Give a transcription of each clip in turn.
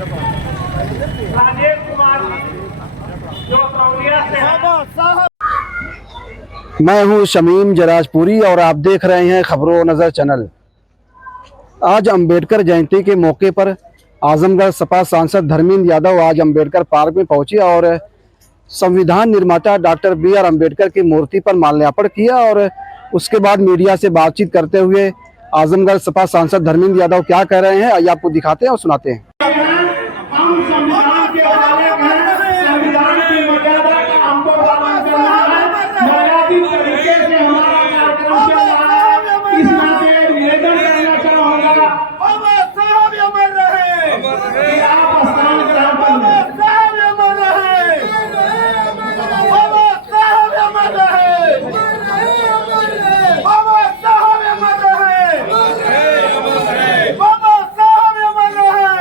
राजेश कुमार जो कौलिया से हैं। मैं हूं शमीम जराजपुरी और आप देख रहे हैं खबरों नज़र चैनल। आज अंबेडकर जयंती के मौके पर आजमगढ़ सपा सांसद धर्मेंद्र यादव आज अंबेडकर पार्क में पहुंचे और संविधान निर्माता डॉक्टर बी.आर. अंबेडकर की मूर्ति पर माल्यार्पण किया और उसके बाद मीडिया से बातचीत करते हुए आजमगढ़ सपा सांसद धर्मेंद्र यादव क्या कह रहे हैं आइए आपको दिखाते हैं और सुनाते हैं। हम संविधान के बालक हैं, संविधान की मर्यादा का हमको पालन करना है, मर्यादित तरीके से हमारा कार्यक्रम चल रहा है। इस नाते निवेदन करना चाहूंगा बाबा साहब अमर रहे, आप स्थान ग्रहण करें। साहब अमर रहे, बाबा साहब अमर रहे, बाबा साहब अमर रहे, बाबा साहब अमर रहे।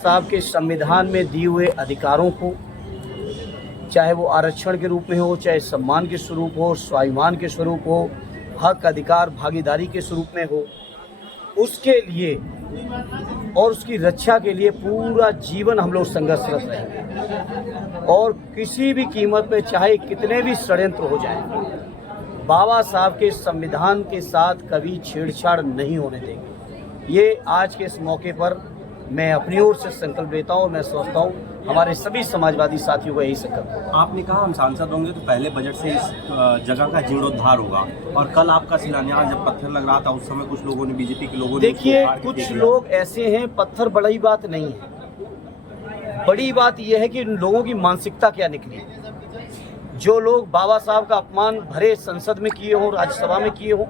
साहब के संविधान में दिए हुए अधिकारों को, चाहे वो आरक्षण के रूप में हो, चाहे सम्मान के स्वरूप हो, स्वाभिमान के स्वरूप हो, हक अधिकार भागीदारी के स्वरूप में हो, उसके लिए और उसकी रक्षा के लिए पूरा जीवन हम लोग संघर्षरत रहे और किसी भी कीमत पे चाहे कितने भी षड्यंत्र हो जाएं, बाबा साहब के संविधान के साथ कभी छेड़छाड़ नहीं होने देंगे। ये आज के इस मौके पर मैं अपनी ओर से संकल्प लेता हूँ और मैं सोचता हूँ हमारे सभी समाजवादी साथियों को यही संकल्प। आपने कहा हम सांसद होंगे तो पहले बजट से इस जगह का जीर्णोद्धार होगा और कल आपका शिलान्यास जब पत्थर लग रहा था उस समय कुछ लोगों ने, बीजेपी के लोगों ने, देखिए कुछ लोग ऐसे हैं, पत्थर बड़ी बात नहीं है, बड़ी बात यह है कि इन लोगों की मानसिकता क्या निकली। जो लोग बाबा साहब का अपमान भरे संसद में किए हों, राज्यसभा में किए हों,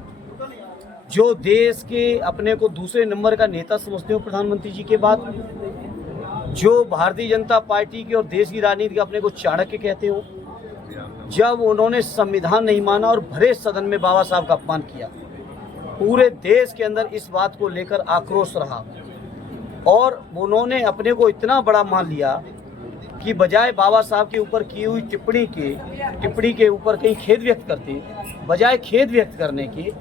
जो देश के अपने को दूसरे नंबर का नेता समझते हो प्रधानमंत्री जी के बाद, जो भारतीय जनता पार्टी की और देश की राजनीति के अपने को चाणक्य कहते हो, जब उन्होंने संविधान नहीं माना और भरे सदन में बाबा साहब का अपमान किया, पूरे देश के अंदर इस बात को लेकर आक्रोश रहा और उन्होंने अपने को इतना बड़ा मान लिया कि बजाय बाबा साहब के ऊपर की हुई टिप्पणी के ऊपर कहीं खेद व्यक्त करते, बजाय खेद व्यक्त करने के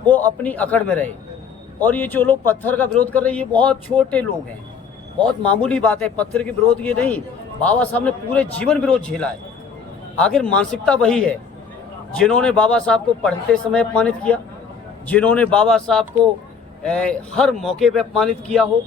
वो अपनी अकड़ में रहे। और ये जो लोग पत्थर का विरोध कर रहे हैं ये बहुत छोटे लोग हैं, बहुत मामूली बात है। पत्थर के विरोध ये नहीं, बाबा साहब ने पूरे जीवन विरोध झेला है। आखिर मानसिकता वही है जिन्होंने बाबा साहब को पढ़ते समय अपमानित किया, जिन्होंने बाबा साहब को हर मौके पर अपमानित किया हो,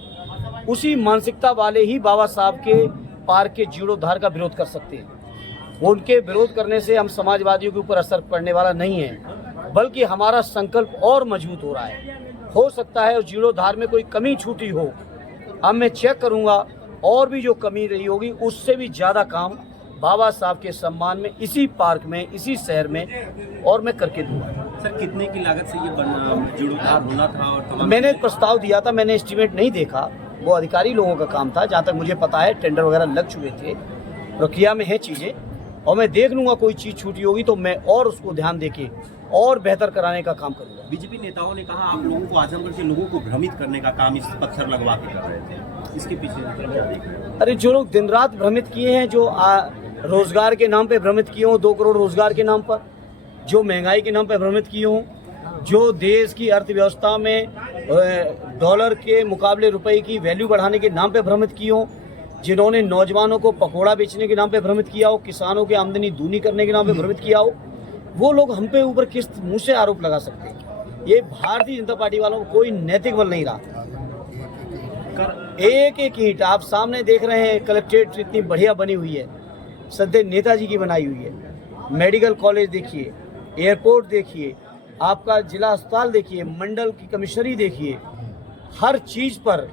उसी मानसिकता वाले ही बाबा साहब के पार्क के जीर्णोद्धार का विरोध कर सकते हैं। उनके विरोध करने से हम समाजवादियों के ऊपर असर पड़ने वाला नहीं है, बल्कि हमारा संकल्प और मजबूत हो रहा है। हो सकता है उस जीर्णोद्धार में कोई कमी छूटी हो, अब मैं चेक करूंगा और भी जो कमी रही होगी उससे भी ज़्यादा काम बाबा साहब के सम्मान में इसी पार्क में, इसी शहर में और मैं करके दूंगा। सर कितने की लागत से ये जीर्णोद्धार होना था? और मैंने प्रस्ताव दिया था, मैंने एस्टीमेट नहीं देखा, वो अधिकारी लोगों का काम था। जहाँ तक मुझे पता है टेंडर वगैरह लग चुके थे, प्रक्रिया में है चीज़ें, और मैं देख लूँगा कोई चीज़ छूटी होगी तो मैं और उसको ध्यान देके और बेहतर कराने का काम करूँगा। बीजेपी नेताओं ने कहा आप लोगों को, आजमगढ़ के लोगों को भ्रमित करने का काम इस पत्थर लगवा के कर रहे थे, इसके पीछे क्या देख रहे हैं? अरे जो लोग दिन रात भ्रमित किए हैं, जो रोजगार के नाम पे भ्रमित किए हों, 2 करोड़ रोजगार के नाम पर, जो महंगाई के नाम पे भ्रमित किए हों, जो देश की अर्थव्यवस्था में डॉलर के मुकाबले रुपए की वैल्यू बढ़ाने के नाम पे भ्रमित किए हों, जिन्होंने नौजवानों को पकौड़ा बेचने के नाम पे भ्रमित किया हो, किसानों की आमदनी दूनी करने के नाम पे भ्रमित किया हो, वो लोग हम पे ऊपर किस मुंह से आरोप लगा सकते हैं? ये भारतीय जनता पार्टी वालों को कोई नैतिक बल नहीं रहा। एक एक ईंट आप सामने देख रहे हैं, कलेक्ट्रेट इतनी बढ़िया बनी हुई है, सदैव नेताजी की बनाई हुई है। मेडिकल कॉलेज देखिए, एयरपोर्ट देखिए, आपका जिला अस्पताल देखिए, मंडल की कमिश्नरी देखिए, हर चीज़ पर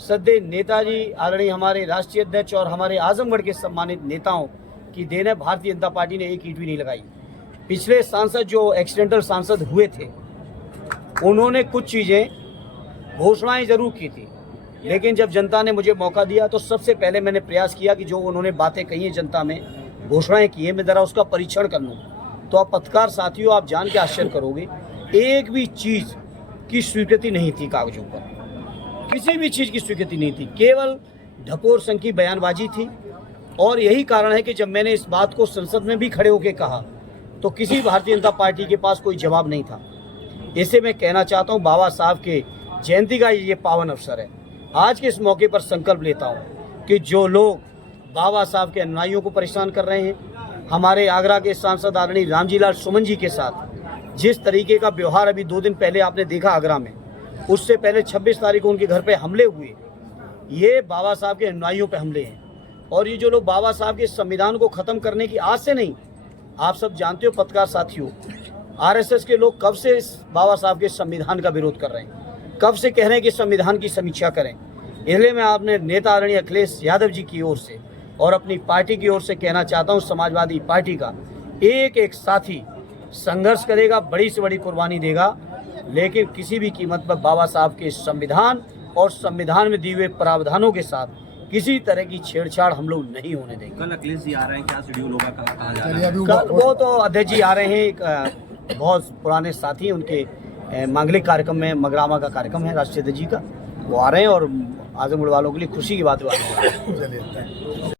सदैव नेताजी आदरणीय हमारे राष्ट्रीय अध्यक्ष और हमारे आजमगढ़ के सम्मानित नेताओं की देन है। भारतीय जनता पार्टी ने एक ईंट भी नहीं लगाई। पिछले सांसद जो एक्सीडेंटल सांसद हुए थे, उन्होंने कुछ चीज़ें घोषणाएं जरूर की थी, लेकिन जब जनता ने मुझे मौका दिया तो सबसे पहले मैंने प्रयास किया कि जो उन्होंने बातें कही हैं जनता में, घोषणाएं की हैं, मैं ज़रा उसका परीक्षण कर लूँ। तो आप पत्रकार साथियों, आप जान के आश्चर्य करोगे, एक भी चीज़ की स्वीकृति नहीं थी कागजों पर, किसी भी चीज़ की स्वीकृति नहीं थी, केवल ढकोर संघ की बयानबाजी थी। और यही कारण है कि जब मैंने इस बात को संसद में भी खड़े होकर कहा तो किसी भारतीय जनता पार्टी के पास कोई जवाब नहीं था। इसे मैं कहना चाहता हूँ, बाबा साहब के जयंती का ये पावन अवसर है। आज के इस मौके पर संकल्प लेता हूँ कि जो लोग बाबा साहब के अनुयायियों को परेशान कर रहे हैं, हमारे आगरा के सांसद आदरणीय रामजी लाल सुमन जी के साथ जिस तरीके का व्यवहार अभी 2 दिन पहले आपने देखा आगरा में, उससे पहले 26 तारीख को उनके घर पे हमले हुए, ये बाबा साहब के अनुयायियों पे हमले हैं। और ये जो लोग बाबा साहब के संविधान को ख़त्म करने की आस से नहीं, आप सब जानते हो पत्रकार साथियों, आरएसएस के लोग कब से इस बाबा साहब के संविधान का विरोध कर रहे हैं, कब से कह रहे हैं कि संविधान की समीक्षा करें। इसलिए मैं आपने नेता आदरणीय अखिलेश यादव जी की ओर से और अपनी पार्टी की ओर से कहना चाहता हूँ, समाजवादी पार्टी का एक एक साथी संघर्ष करेगा, बड़ी से बड़ी कुर्बानी देगा, लेकिन किसी भी कीमत पर बाबा साहब के संविधान और संविधान में दिए हुए प्रावधानों के साथ किसी तरह की छेड़छाड़ हम लोग नहीं होने देंगे। कल अखिलेश जी आ रहे हैं, क्या शेड्यूल होगा, कहाँ जा रहे हैं? कल वो तो अध्यक्ष जी आ रहे हैं, एक बहुत पुराने साथी, उनके मांगलिक कार्यक्रम में मगरामा का कार्यक्रम है राष्ट्रीय अध्यक्ष जी का, वो आ रहे हैं और आजमगढ़ वालों के लिए खुशी की बात है।